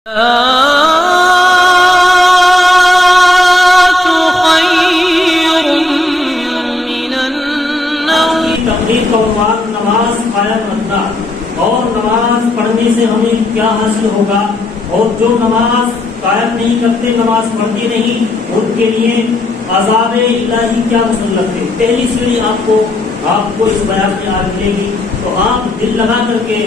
تقریر کا عنوان نماز قائم رکھنا اور نماز پڑھنے سے ہمیں کیا حاصل ہوگا، اور جو نماز قائم نہیں کرتے، نماز پڑھتے نہیں، ان کے لیے عذاب الہی کیا مسلط ہے۔ پہلی سیڑھی آپ کو اس بیان میں آج ملے گی، تو آپ دل لگا کر کے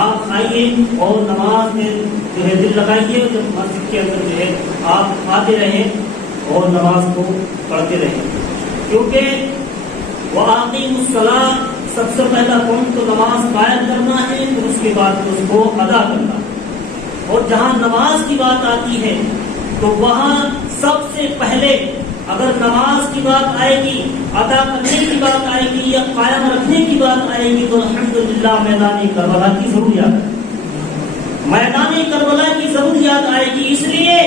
آپ آئیے اور نماز میں جو ہے دل لگائیے، جب مسجد کے اندر جو ہے آپ آتے رہیں اور نماز کو پڑھتے رہیں، کیونکہ وَأَقِيمُوا الصَّلَاةَ سب سے پہلا کون تو نماز قائم کرنا ہے، پھر اس کے بعد اس کو ادا کرنا ہے۔ اور جہاں نماز کی بات آتی ہے تو وہاں سب سے پہلے اگر نماز کی بات آئے گی، ادا کرنے کی بات آئے گی یا قائم رکھنے کی بات آئے گی، تو الحمدللہ میدان کربلا کی ضروریات ہے۔ میدان کربلا کی ضروریات آئے گی، اس لیے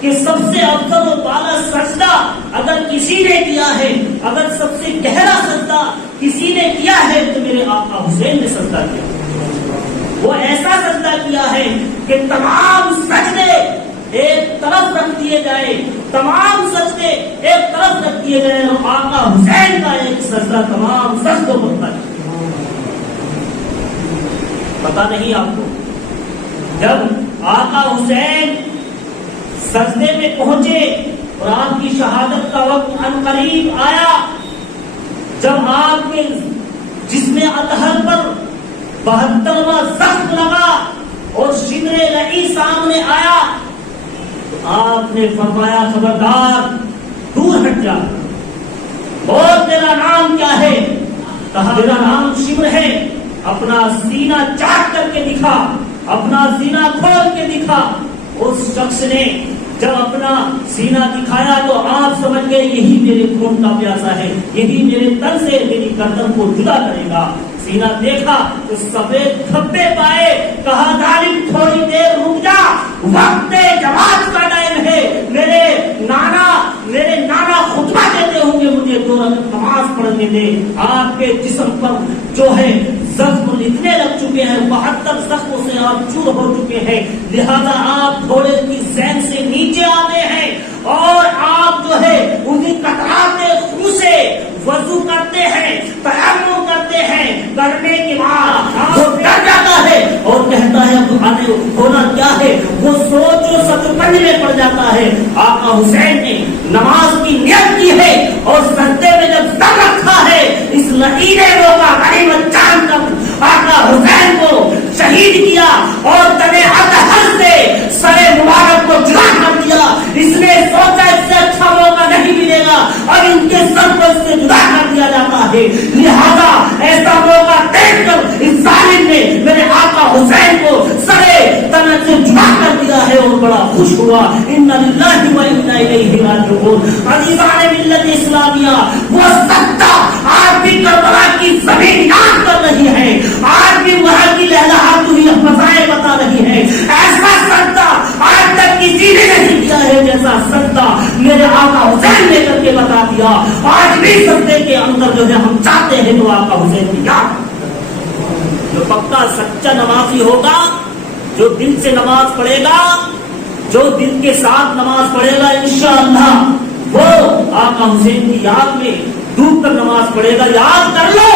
کہ سب سے افضل و بالا سجدہ اگر کسی نے کیا ہے، اگر سب سے گہرا سجدہ کسی نے کیا ہے تو میرے آقا حسین نے سجدہ کیا۔ وہ ایسا سجدہ کیا ہے کہ تمام سجدے ایک طرف رکھ دیے جائے، تمام سجدے ایک طرف رکھ دیے جائے، اور آقا حسین کا ایک سجدہ تمام سجدوں پر تھا۔ پتا نہیں آپ کو، جب آقا حسین سجدے میں پہنچے اور آپ کی شہادت کا وقت ان قریب آیا، جب آپ کے جسم اطہر پر 72واں زخم لگا اور شبر رعی سامنے آیا، تو آپ نے فرمایا خبردار دور ہٹ جا، اور تیرا نام کیا ہے؟ کہا میرا نام شبر ہے۔ اپنا سینہ چاٹ کر کے دکھا، اپنا سینہ کھول کے دکھا۔ اس شخص نے جب اپنا سینہ دکھایا تو آپ سمجھ گئے یہی میرے خون کا پیاسا ہے، یہی میرے تن سے میری گردن کو جدا کرے گا۔ سینہ دیکھا تو سفید دھبے پائے، کہا ظالم تھوڑی دیر رک جا، وقت جماعت کا ٹائم ہے، میرے نانا خطبہ دیتے ہوں گے، مجھے 2 رکعت نماز پڑھنے دے۔ آپ کے جسم پر جو ہے زخم اتنے لگ چکے ہیں، 72 زخموں سے آپ چور ہو چکے ہیں، لہذا آپ گھوڑے کی زین سے نیچے آتے ہیں اور آپ جو ہے انہیں قطراتے خون سے وضو کرتے ہیں، تیمم کرتے ہیں، کرنے کے بعد وہ ڈر جاتا ہے اور کہتا ہے ہونا کیا ہے، وہ سوچ و سچپن میں پڑ جاتا ہے۔ آقا حسین نے نماز کی نیت کی ہے اور سجدے میں جب سر رکھا ہے، اس لعینے کا غنیمت جان کر آقا حسین کو شہید کیا اور تنے اطہر سے سر مبارک کو جدا کر دیا۔ اس نے سوچا اس سے اچھا موقع نہیں ملے گا، اب ان کے سر کو اس سے جدا کر دیا جاتا ہے، لہذا ایسا موقع دیکھ کر اس ظالم نے میرے آقا حسین کو سرے تن سے جدا کر دیا ہے اور بڑا خوش ہوا۔ انا للہ و انا الیہ راجعون۔ عزیزان ملت اسلامیہ، وہ سجدہ آج بھی کربلا کی زمین یاد کر رہی ہے، آج بھی وہاں کی لہلہات ہوئی فضائیں بتا رہی ہے۔ ایسا سجدہ آج تک کسی نے نہیں کیا ہے جیسا سجدہ میرے آقا حسین نے کر کے بتا دیا۔ آج بھی سجدے کے اندر جو ہے ہم چاہتے ہیں تو آقا حسین کی یاد۔ جو پکا سچا نمازی ہوگا، جو دل سے نماز پڑھے گا، جو دل کے ساتھ نماز پڑھے گا، انشاءاللہ وہ آقا حسین کی یاد میں ڈوب کر نماز پڑھے گا۔ یاد کر لو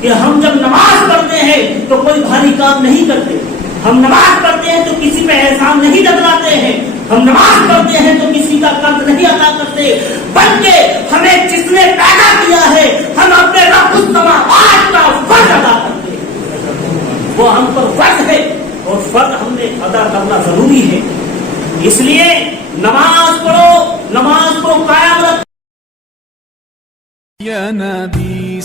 کہ ہم جب نماز پڑھتے ہیں تو کوئی بھاری کام نہیں کرتے، ہم نماز پڑھتے ہیں تو کسی پہ احسان نہیں جتلاتے ہیں، ہم نماز پڑھتے ہیں تو کسی کا قرض نہیں ادا کرتے، بلکہ ہمیں جس نے پیدا کیا ہے ہم اپنے رب السماوات کا فرض ادا کرتے ہیں، وہ ہم پر فرض ہے اور فرض ہم نے ادا کرنا ضروری ہے۔ اس لیے نماز پڑھو، نماز کو قائم رکھو۔ یا نبی